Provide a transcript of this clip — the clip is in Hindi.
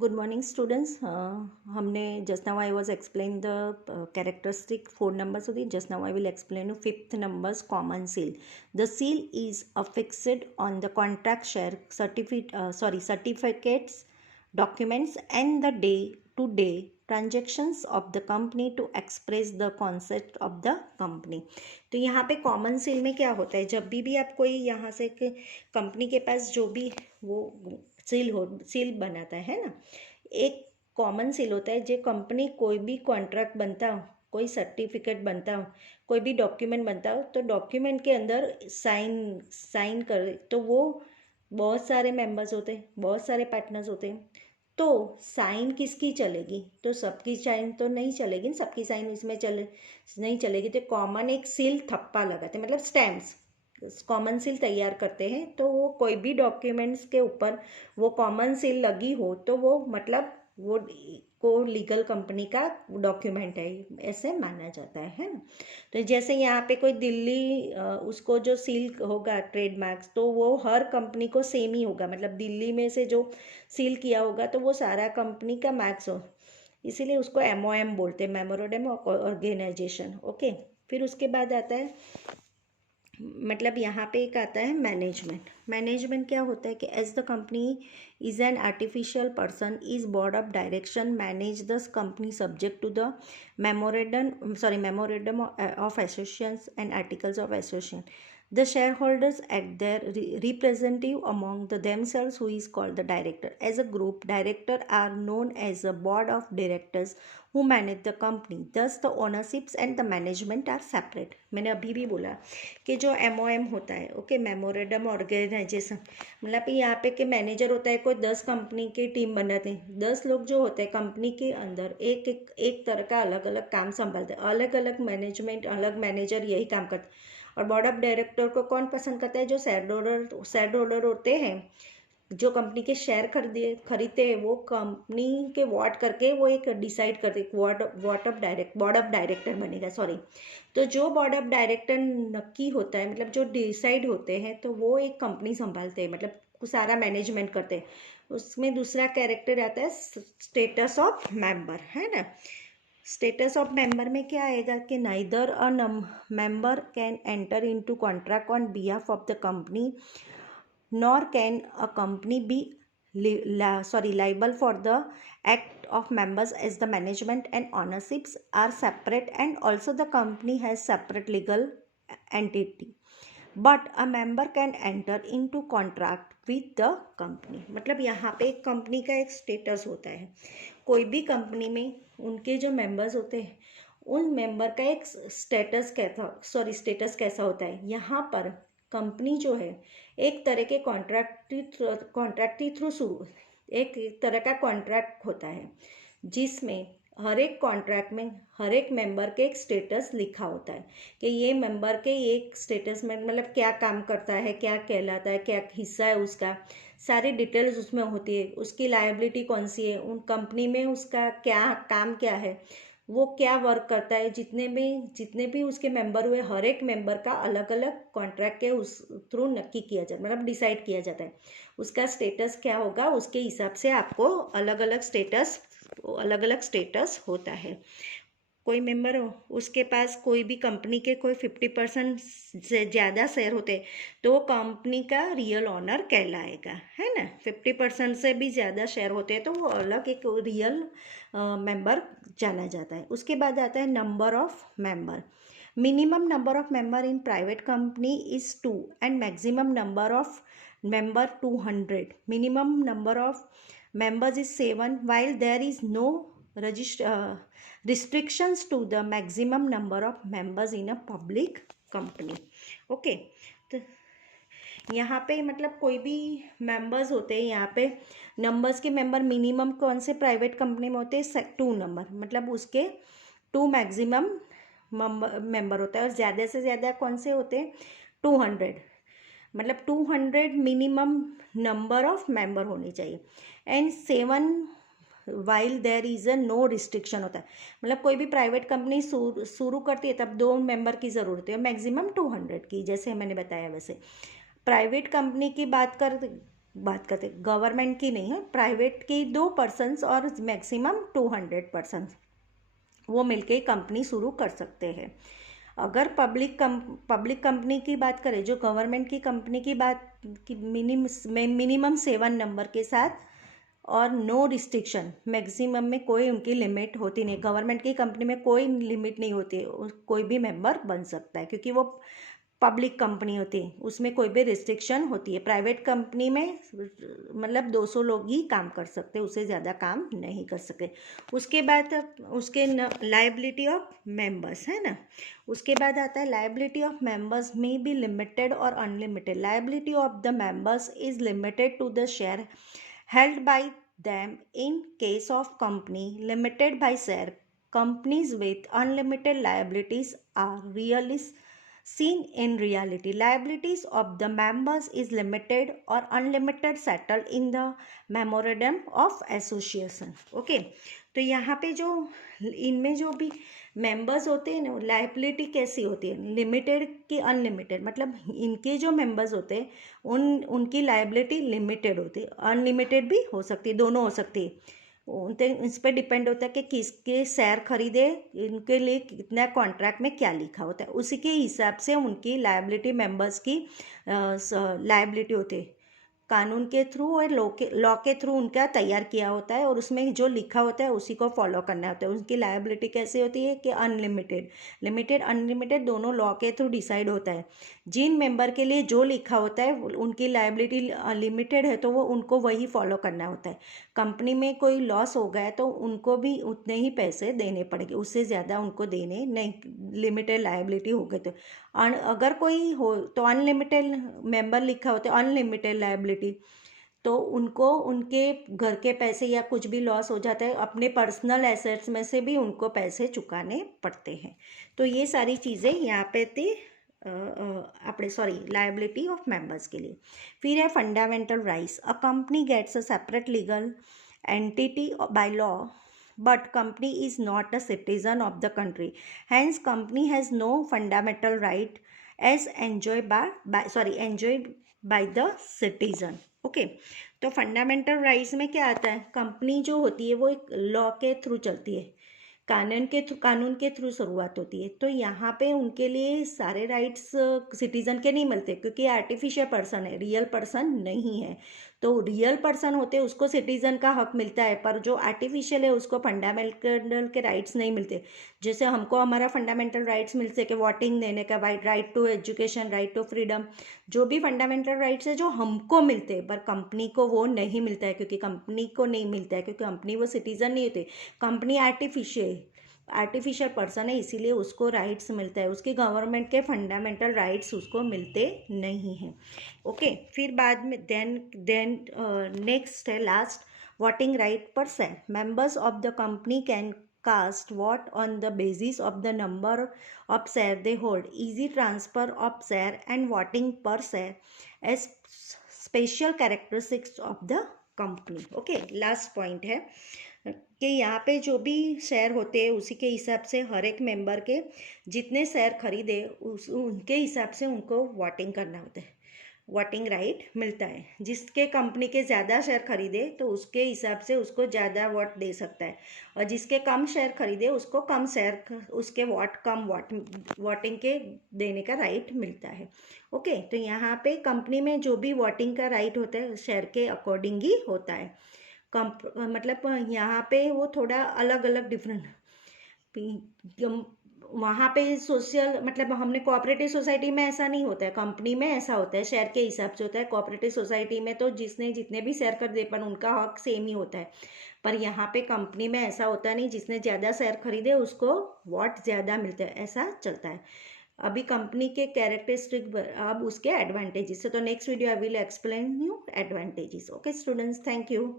Good morning, students. हमने just now I was explain the characteristic 4 numbers of it. Just now I will explain you fifth numbers common seal. The seal is affixed on the contract share certificates, documents, and the day-to-day transactions of the company to express the concept of the company. तो यहाँ पे कॉमन सील में क्या होता है, जब भी आप कोई यहाँ से कंपनी के पास जो भी वो सील बनाता है ना, एक कॉमन सील होता है जो कंपनी कोई भी कॉन्ट्रैक्ट बनता हो, कोई सर्टिफिकेट बनता हो, कोई भी डॉक्यूमेंट बनता हो, तो डॉक्यूमेंट के अंदर साइन करे तो वो बहुत सारे मेंबर्स होते हैं, बहुत सारे पार्टनर्स होते हैं, तो साइन किसकी चलेगी? तो सबकी साइन तो नहीं चलेगी, सबकी साइन इसमें नहीं चलेगी, तो कॉमन एक सील थप्पा लगाते हैं, मतलब स्टैम्प्स कॉमन सील तैयार करते हैं। तो वो कोई भी डॉक्यूमेंट्स के ऊपर वो कॉमन सील लगी हो तो वो मतलब वो को लीगल कंपनी का डॉक्यूमेंट है, ऐसे माना जाता है ना। तो जैसे यहाँ पे कोई दिल्ली उसको जो सील होगा ट्रेडमार्क्स, तो वो हर कंपनी को सेम ही होगा, मतलब दिल्ली में से जो सील किया होगा तो वो सारा कंपनी का मार्क्स हो, इसीलिए उसको MOM बोलते हैं, मेमोरेंडम ऑफ ऑर्गेनाइजेशन। ओके, फिर उसके बाद आता है मतलब यहाँ पे एक आता है मैनेजमेंट क्या होता है कि as the company is an artificial person is board of direction manage the company subject to the memorandum of association and articles of association. The shareholders act their representative among themselves, who is called the director. As a group, directors are known as a board of directors who manage the company. Thus, the ownerships and the management are separate. मैंने अभी भी बोला कि जो MOM होता है, ओके, मेमोरेंडम ऑर्गेनाइजेशन, मतलब यहाँ पे कि मैनेजर होता है, कोई 10 कंपनी की टीम बनाते हैं, 10 लोग जो होते हैं कंपनी के अंदर एक तरह का अलग अलग काम संभालते हैं, अलग अलग मैनेजमेंट, अलग मैनेजर यही काम करते हैं। और बोर्ड ऑफ डायरेक्टर को कौन पसंद करता है? जो शेयर होल्डर होते हैं, जो कंपनी के शेयर खरीदते हैं, वो कंपनी के वोट करके वो एक डिसाइड करते बोर्ड ऑफ डायरेक्टर बनेगा, सॉरी। तो जो बोर्ड ऑफ डायरेक्टर नक्की होता है, मतलब जो डिसाइड होते हैं, तो वो एक कंपनी संभालते हैं, मतलब सारा मैनेजमेंट करते हैं। उसमें दूसरा कैरेक्टर आता है स्टेटस ऑफ मेंबर, है ना। स्टेटस ऑफ मेंबर में क्या आएगा कि neither a member can enter into contract on behalf of the company nor can a company be liable for the act of members, as the management and ownerships are separate and also the company has separate legal entity, but a member can enter into contract with the company. मतलब यहाँ पे एक कंपनी का एक स्टेटस होता है, कोई भी कंपनी में उनके जो मेंबर्स होते हैं उन मेंबर का एक स्टेटस कैसा होता है। यहाँ पर कंपनी जो है एक तरह के कॉन्ट्रैक्ट थ्रू शुरू, एक तरह का कॉन्ट्रैक्ट होता है जिसमें हर एक कॉन्ट्रैक्ट में हर एक मेंबर के एक स्टेटस लिखा होता है कि ये मेंबर के एक स्टेटस में मतलब क्या काम करता है, क्या कहलाता है, क्या हिस्सा है उसका, सारी डिटेल्स उसमें होती है, उसकी लायबिलिटी कौन सी है, उन कंपनी में उसका क्या काम क्या है, वो क्या वर्क करता है, जितने भी उसके मेंबर हुए हर एक मेंबर का अलग अलग कॉन्ट्रैक्ट के उस थ्रू नक्की किया जाता है, मतलब डिसाइड किया जाता है उसका स्टेटस क्या होगा। उसके हिसाब से आपको अलग अलग स्टेटस होता है। कोई मेंबर हो, उसके पास कोई भी कंपनी के कोई 50% से ज़्यादा शेयर होते हैं तो वो कंपनी का रियल ऑनर कहलाएगा, है ना। 50% से भी ज़्यादा शेयर होते हैं तो वो अलग एक रियल मेंबर जाना जाता है। उसके बाद आता है number of member. Minimum number of member in private company is 2 and maximum number of member 200. Minimum number of members is 7 while there is no restrictions to the maximum number of members in a public company. Okay, तो यहाँ पे मतलब कोई भी मेंबर्स होते हैं, यहाँ पे नंबर्स के मेंबर मिनिमम कौन से प्राइवेट कंपनी में होते हैं? 2 नंबर, मतलब उसके 2 मैक्सिमम मेंबर होता है। और ज़्यादा से ज़्यादा कौन से होते हैं? 200, मतलब 200 मिनिमम नंबर ऑफ मेंबर होनी चाहिए। And 7 while there is a no restriction होता है, मतलब कोई भी प्राइवेट कंपनी शुरू करती है तब 2 मेंबर की ज़रूरत है, मैक्सिमम 200 की, जैसे मैंने बताया। वैसे प्राइवेट कंपनी की बात बात करते हैं, गवर्नमेंट की नहीं है, प्राइवेट की 2 पर्सन्स और मैक्सिमम 200 पर्सन्स वो मिलके कंपनी शुरू कर सकते हैं। अगर पब्लिक कंपनी की बात करें, जो गवर्नमेंट की कंपनी की बात की, मिनिमम 7 नंबर के साथ और नो रिस्ट्रिक्शन, मैक्सिमम में कोई उनकी लिमिट होती नहीं। गवर्नमेंट की कंपनी में कोई लिमिट नहीं होती है, कोई भी मेंबर बन सकता है क्योंकि वो पब्लिक कंपनी होती है, उसमें कोई भी रिस्ट्रिक्शन होती है। प्राइवेट कंपनी में मतलब 200 लोग ही काम कर सकते, उससे ज़्यादा काम नहीं कर सकते। उसके बाद उसके लायबिलिटी ऑफ मेंबर्स है ना, उसके बाद आता है लायबिलिटी ऑफ मेंबर्स में बी लिमिटेड और unlimited. Liability of the members is limited to the share held by them in case of company limited by share. Companies with unlimited liabilities are really seen in reality. Liabilities of the members is limited or unlimited settled in the memorandum of association. Okay, तो यहाँ पे जो इनमें जो भी मेंबर्स होते हैं ना, लाइबिलिटी कैसी होती है, लिमिटेड की अनलिमिटेड, मतलब इनके जो मेंबर्स होते हैं उनकी लाइबिलिटी लिमिटेड होती है, अनलिमिटेड भी हो सकती है, दोनों हो सकती है। इस पर डिपेंड होता है कि किसके शेयर खरीदे, इनके लिए कितना कॉन्ट्रैक्ट में क्या लिखा होता है, उसी के हिसाब से उनकी लाइबिलिटी मेंबर्स की लाइबिलिटी होती है। कानून के थ्रू और लॉ के थ्रू उनका तैयार किया होता है और उसमें जो लिखा होता है उसी को फॉलो करना होता है। उनकी लायबिलिटी कैसे होती है कि अनलिमिटेड, लिमिटेड अनलिमिटेड दोनों लॉ के थ्रू डिसाइड होता है। जिन मेंबर के लिए जो लिखा होता है उनकी लायबिलिटी लिमिटेड है तो वो उनको वही फॉलो करना होता है। कंपनी में कोई लॉस हो गया तो उनको भी उतने ही पैसे देने पड़ेंगे, उससे ज़्यादा उनको देने नहीं, लिमिटेड लायबिलिटी हो गई तो। अगर कोई हो तो अनलिमिटेड मेंबर लिखा होता है अनलिमिटेड लायबिलिटी, तो उनको उनके घर के पैसे या कुछ भी लॉस हो जाता है, अपने पर्सनल एसेट्स में से भी उनको पैसे चुकाने पड़ते हैं। तो ये सारी चीज़ें यहाँ पे थी अपने लायबिलिटी ऑफ मेंबर्स के लिए। फिर है fundamental rights. A company gets a separate legal entity by law but company is not a citizen of the country, hence company has no fundamental right as enjoyed by the citizen. Okay, तो फंडामेंटल राइट्स में क्या आता है, कंपनी जो होती है वो एक लॉ के थ्रू चलती है, कानून के थ्रू शुरुआत होती है। तो यहाँ पे उनके लिए सारे राइट्स सिटीजन के नहीं मिलते क्योंकि आर्टिफिशियल पर्सन है, रियल पर्सन नहीं है। तो रियल पर्सन होते हैं उसको सिटीजन का हक मिलता है, पर जो आर्टिफिशियल है उसको फंडामेंटल के राइट्स नहीं मिलते। जैसे हमको हमारा फंडामेंटल राइट्स मिलते कि वोटिंग देने का right to education, right to freedom, जो भी फंडामेंटल राइट्स है जो हमको मिलते हैं, पर कंपनी को वो नहीं मिलता है क्योंकि कंपनी को नहीं मिलता है क्योंकि कंपनी वो सिटीजन नहीं होते। कंपनी आर्टिफिशियल पर्सन है, इसीलिए उसको राइट्स मिलता है, उसके गवर्नमेंट के फंडामेंटल राइट्स उसको मिलते नहीं हैं। ओके, फिर बाद में देन नेक्स्ट है लास्ट, वोटिंग राइट पर share. Members of the company can cast vote on the basis of the number of share they hold. Easy transfer of share and voting per share as special characteristics of the company. Okay, last point है कि यहाँ पे जो भी शेयर होते हैं उसी के हिसाब से हर एक मेंबर के जितने शेयर खरीदे उनके हिसाब से उनको वोटिंग करना होता है, वोटिंग राइट मिलता है। जिसके कंपनी के ज़्यादा शेयर खरीदे तो उसके हिसाब से उसको ज़्यादा वोट दे सकता है, और जिसके कम शेयर खरीदे उसको कम शेयर, उसके वोटिंग के देने का राइट मिलता है। ओके, तो यहाँ पे कंपनी में जो भी वोटिंग का राइट होता है शेयर के अकॉर्डिंग ही होता है। मतलब यहाँ पे वो थोड़ा अलग अलग डिफरेंट, वहाँ पे सोशल मतलब हमने कोऑपरेटिव सोसाइटी में ऐसा नहीं होता है, कंपनी में ऐसा होता है, शेयर के हिसाब से होता है। कोऑपरेटिव सोसाइटी में तो जिसने जितने भी शेयर कर दे पर उनका हक सेम ही होता है, पर यहाँ पे कंपनी में ऐसा होता नहीं, जिसने ज़्यादा शेयर खरीदे उसको वोट ज़्यादा मिलते हैं, ऐसा चलता है। अभी कंपनी के कैरेक्टरिस्टिक, अब उसके एडवांटेजेस है, तो next video I will explain you advantages. Okay students, thank you.